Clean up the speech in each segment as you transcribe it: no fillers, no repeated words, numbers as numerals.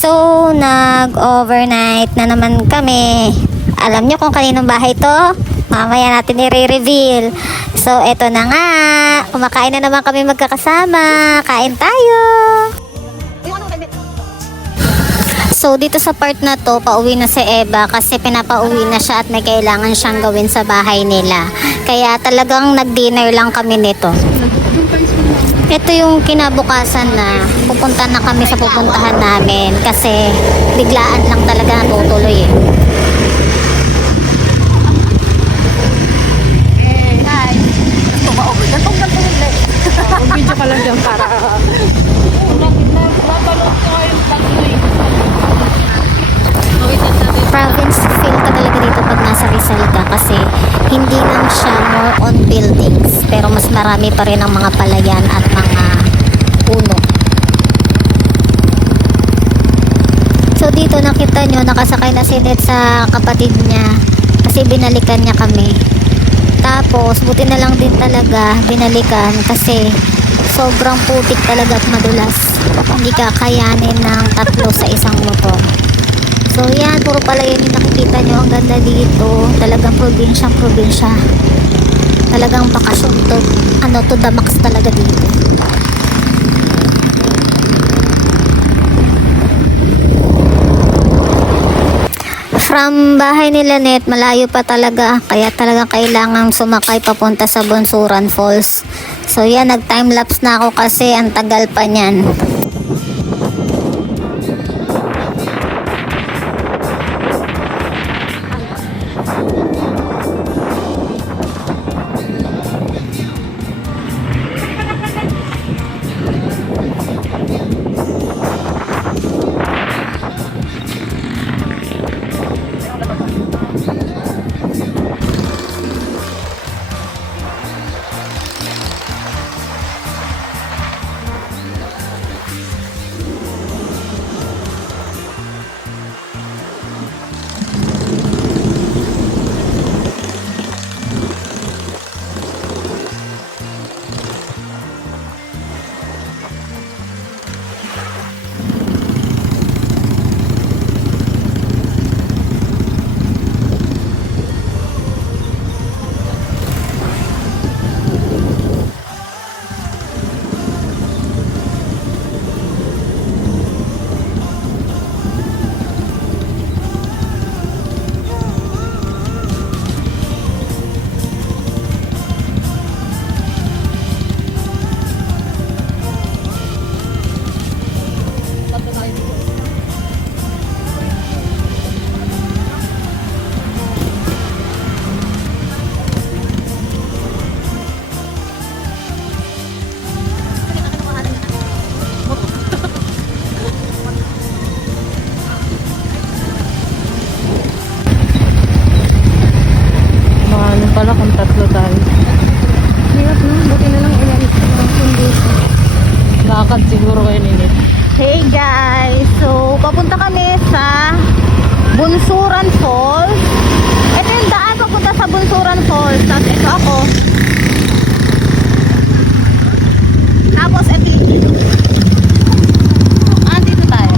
So, nag-overnight na naman kami. Alam nyo kung kaninong bahay to? Mamaya natin i-reveal. So, eto na nga. Kumakain na naman kami magkakasama. Kain tayo! So, dito sa part na to, pauwi na si Eva kasi pinapauwi na siya at may kailangan siyang gawin sa bahay nila. Kaya talagang nag-dinner lang kami nito. Ito yung kinabukasan na pupunta na kami sa pupuntahan namin kasi biglaan lang talaga natutuloy eh. Video ka lang dyan para Province feel ka talaga dito pag nasa Rizal ka kasi hindi lang siya more on buildings pero mas marami pa rin ang mga palayan at mga puno. So dito nakita nyo nakasakay na si Ned sa kapatid niya kasi binalikan niya kami. Tapos buti na lang din talaga binalikan kasi sobrang putik talaga at madulas. Hindi kakayanin ng tatlo sa isang motor. So yan, puro pala yun yung nakikita nyo. Ang ganda dito. Talagang probinsya. Talagang bakasyon to. To the max talaga dito. From bahay nila Net, malayo pa talaga. Kaya talaga kailangan sumakay papunta sa Bunsuran Falls. So yan, nag-timelapse na ako kasi ang tagal pa niyan. pala kung tatlo tayo. Hirap na, buti na lang inalis ko ng sundo. Lakad siguro kayo ninit. Hey guys, so papunta kami sa Bunsuran Falls. Ito yung daan papunta sa Bunsuran Falls. Tapos ito ako. Tapos ito dito tayo.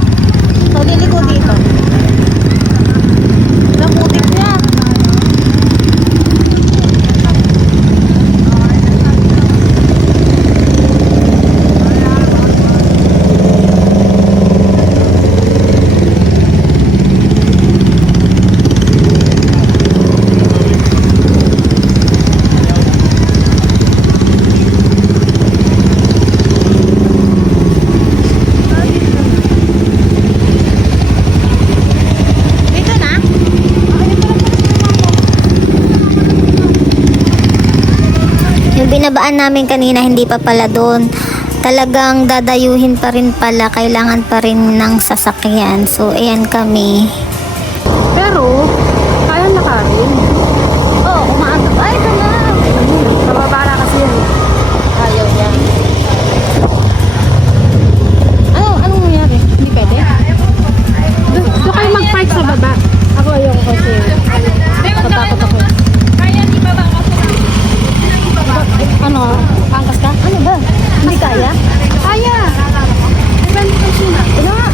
So liliko dito. Naputik niya. Binabaan namin kanina hindi pa pala doon. Talagang dadayuhin pa rin pala. Kailangan pa rin ng sasakyan. So, ayan kami. Pero, kaya na ka rin. Oh, umaandap. Ay, ito na. Sa baba na kasi yan. Ayaw niya. Anong nangyari? Hindi pwede? Doon kayo mag-park sa baba. Ako ayoko kasi. Natakot ako. Ano? Pangkas ka? Ano ba? Hindi kaya? Kaya! Depende kasi na. Ano nga?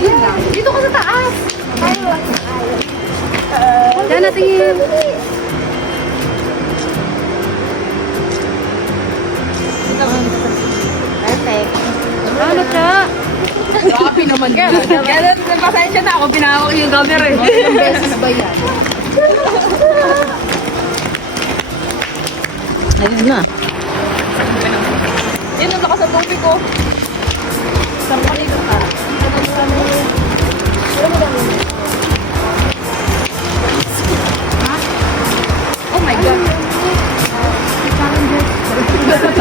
Dito ka sa taas. Diyan natin. Perfect. Ano ka? Happy naman ka. Kaya pasensya na ako, pinahawak yung camera eh. Ilang beses ba yan? Ayun na. Yan ang lakas ang tubig ko. Saan pa dito ka? Oh my God.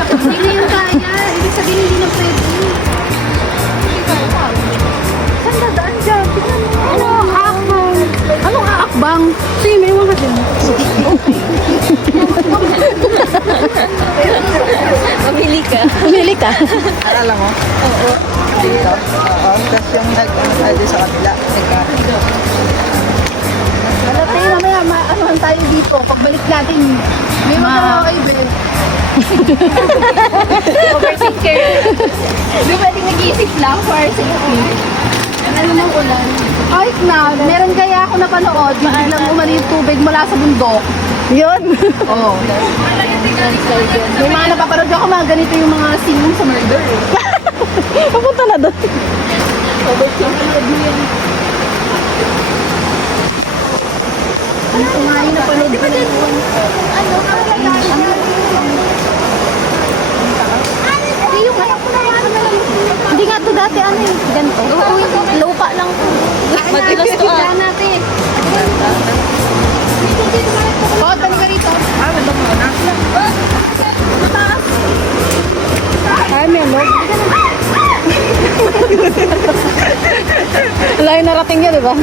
Hindi na yung kaya. Ibig sabihin hindi na pwede. Saan dadaan dyan? Tignan mo. Ano? Akbang. Anong aakbang? Sige, may mga din. Mamili ka. Pumili ka. Akala mo? Oo. Dito? Oo. Tapos yung nag-ano sa kabila. Ano tayo mamaya, ano tayo dito. Pagbalik natin, may mga kayo, babe. Overthinker. Di pwedeng nag-iisip lang for safety. Ano mang ulan? Ay, na. Meron kaya ako napanood, yung biglang umali yung tubig mula sa bundok. Yun? Oo. May mga napapanood ako, mga ganito yung mga scene sa murder eh. Papunta na doon. Overthinker mo yan. Ano nga yung napanood ko na yun? Ano? Hindi yung anak ko na ano na lang. Hindi nga to dati ano yung ganito. Oo, lupa lang. Madilas to ah. natin. Oo, tali ka rito. Ah, wala mo na. Mataas. Ay, melog. Wala yung narating yan, di ba?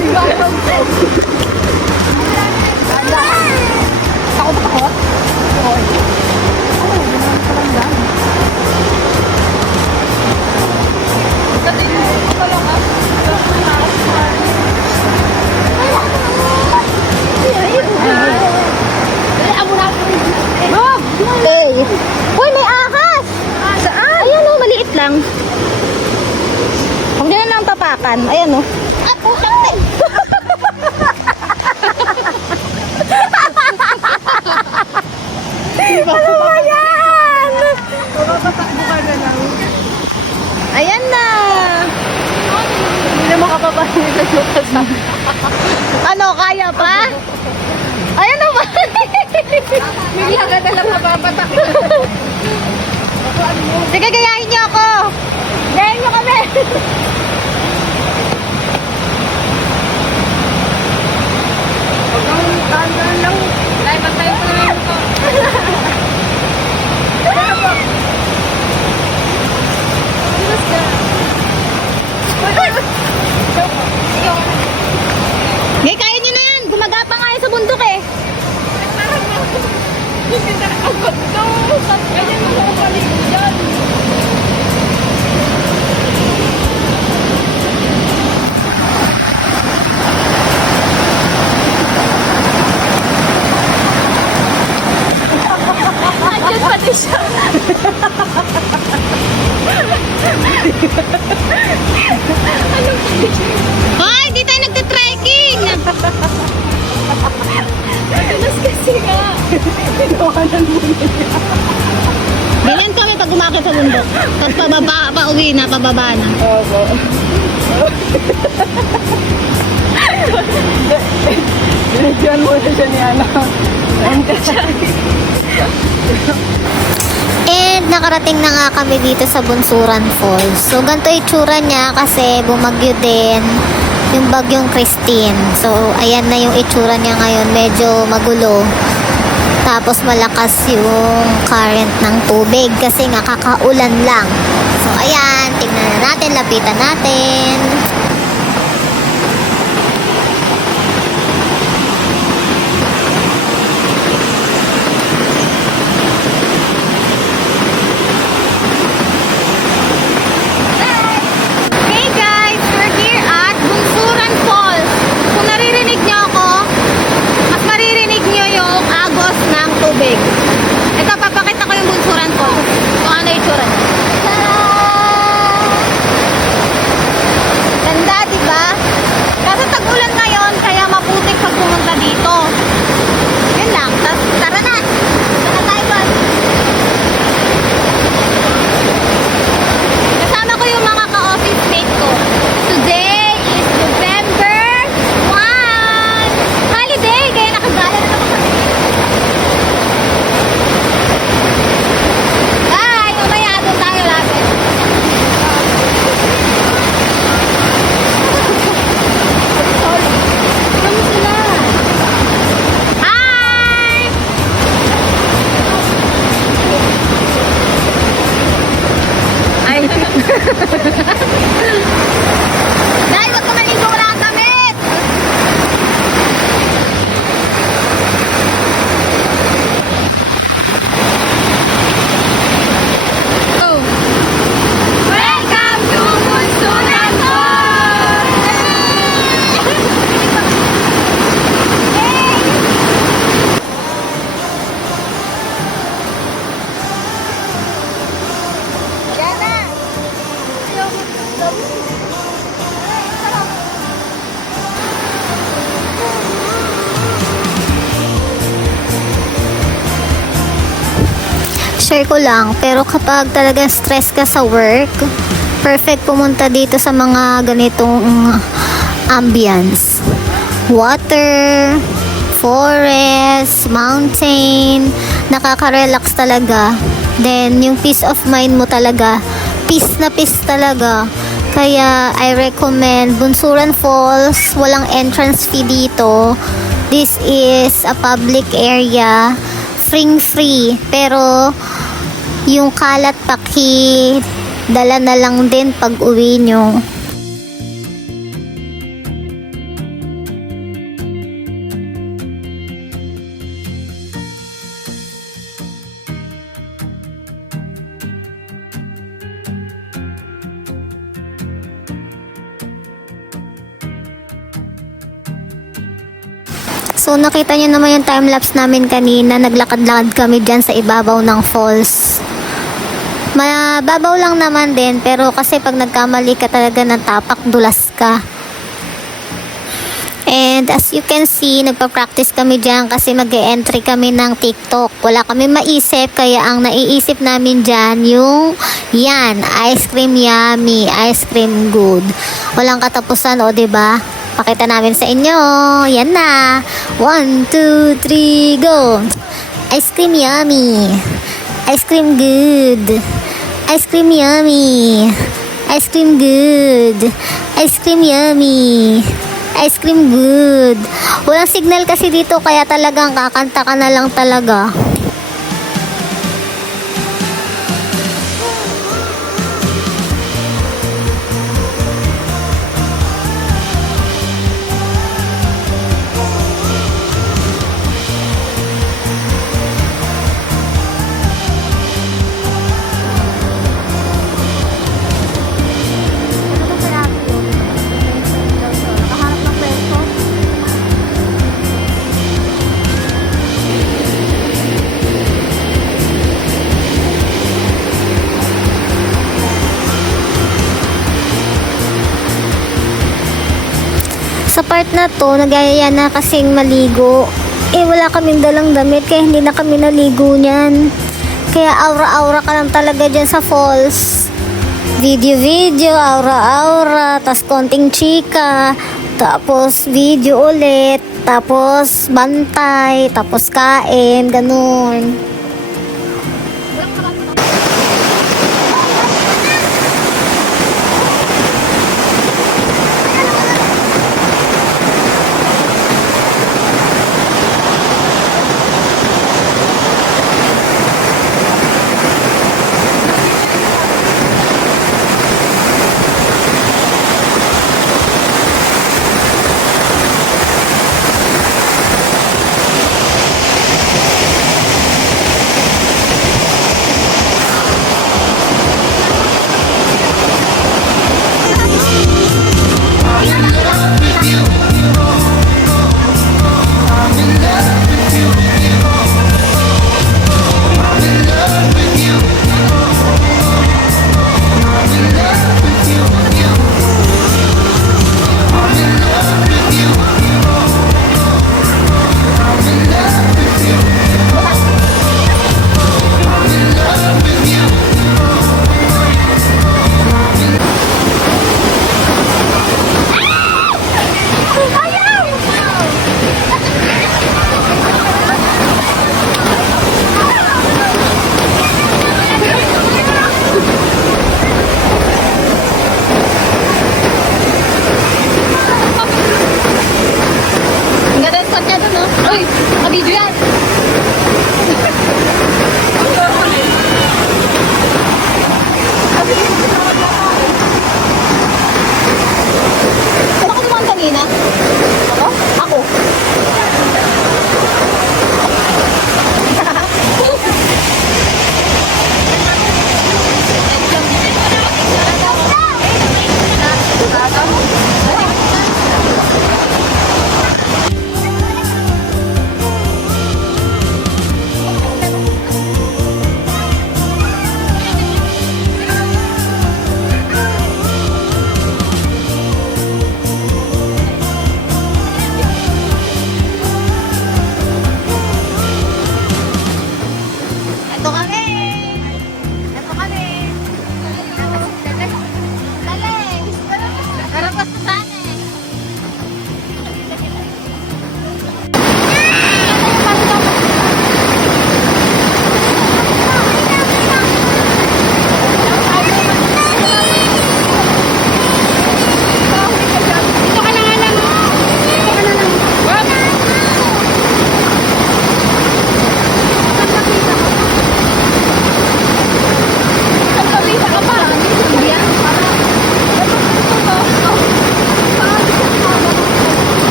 Takot ako? Oo. Hey! Uy, may ahas! Saan? Ayan o, maliit lang. Huwag nyo na lang tapakan. Ayan o. Ah, pusang din! Ano ba yan? Papatakbo ka na lang. Ayan na! Hindi na makapapahin sa sukat na. Ano, kaya pa? Ayan naman! Bigla ka na lang mapapatak. Sige, gayahin niyo ako! Gayahin niyo kami! Tahan lang. Dahil pagtayo ko na lang ito. Ngay, kaya niyo na yan! Gumagapa nga yan sa bundok eh! Ang ganda. Ganyan mo ako paligid dyan. Andiyan pati siya! Hoy, di tayo nagte-trekking! Madalas kasi nga. Ganyan kami pag umakit sa bundok. Tapos pababa, pauwi na, pababa na. Oo. Binigyan mo na siya ni Ana. And nakarating na nga kami dito sa Bunsuran Falls. So ganito itsura niya kasi bumagyo din yung bagyong Christine. So ayan na yung itsura niya ngayon. Medyo magulo. Tapos malakas yung current ng tubig kasi nga kakaulan lang. So ayan, tignan na natin, lapitan natin. Hey guys, we're here at Bunsuran Falls. Kung naririnig niyo ako, mas maririnig niyo yung agos ng tubig. Ito, papakita ko yung Bunsuran Falls. Kung ano yung itsura niya. Ganda! share ko lang, pero kapag talagang stress ka sa work, perfect pumunta dito sa mga ganitong ambience. Water, forest, mountain, nakaka-relax talaga. Then, yung peace of mind mo talaga, peace na peace talaga. Kaya, I recommend Bunsuran Falls. Walang entrance fee dito. This is a public area. Free. Pero, yung kalat paki, dala na lang din pag uwi nyo. So, nakita nyo naman yung time-lapse namin kanina. Naglakad-lakad kami dyan sa ibabaw ng falls. Mababaw lang naman din, pero kasi pag nagkamali ka talaga ng tapak, dulas ka. And as you can see, nagpa-practice kami dyan kasi mag-e-entry kami ng TikTok. Wala kami maisip, kaya ang naiisip namin dyan, yung yan, ice cream yummy, ice cream good. Walang katapusan, o diba? Pakita namin sa inyo. Yan na. 1, 2, 3, go. Ice cream yummy. Ice cream good. Ice cream yummy. Ice cream good. Ice cream yummy. Ice cream good. Walang signal kasi dito, kaya talagang kakanta ka na lang talaga. Sa part na to, nagayaya na kasing maligo. Wala kaming dalang damit, kaya hindi na kami naligo niyan. Kaya aura-aura ka lang talaga dyan sa falls. Video, aura-aura, tas konting chika, tapos video ulit, tapos bantay, tapos kain, ganun.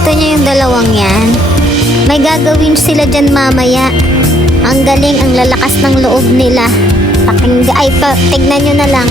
Nakita niyo yung dalawang yan? May gagawin sila dyan mamaya. Ang galing, ang lalakas ng loob nila. Tignan nyo na lang.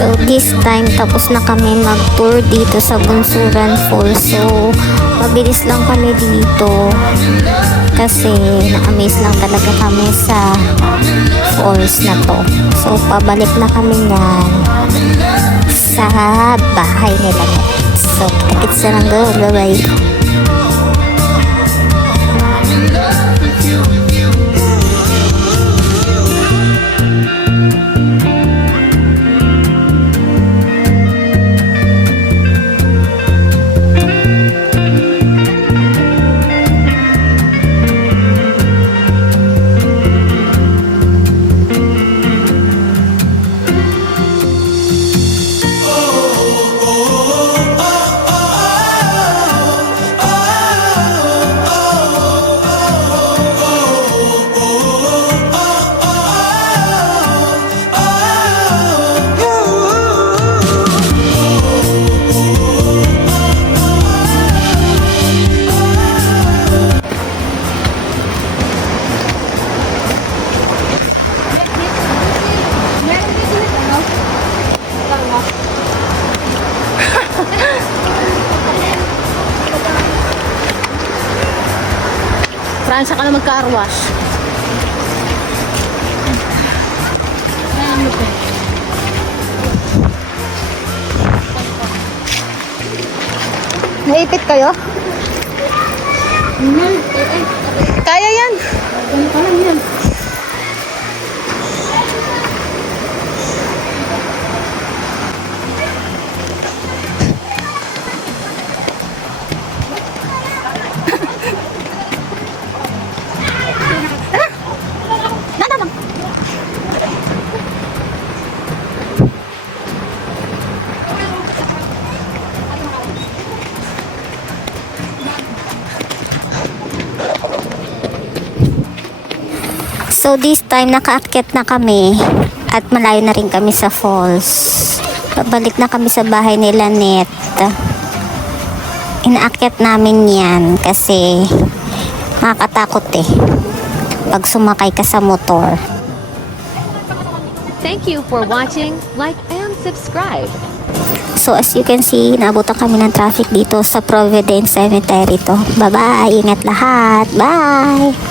So this time tapos na kami mag-tour dito sa Bunsuran Falls. So mabilis lang kami dito kasi na-amaze lang talaga kami sa falls na to. So pabalik na kami niyan sa bahay nila. So tikits na lang doon. Bye bye. Fransya ka na mag-car wash. Naipit kayo? Kaya yan. So this time nakaakyat na kami at malayo na rin kami sa falls. Pabalik na kami sa bahay nila Net. Inaakyat namin yan kasi makakatakot pag sumakay ka sa motor. Thank you for watching. Like and subscribe. So as you can see, naabutan kami ng traffic dito sa Providence Cemetery to. Bye-bye! Ingat lahat! Bye!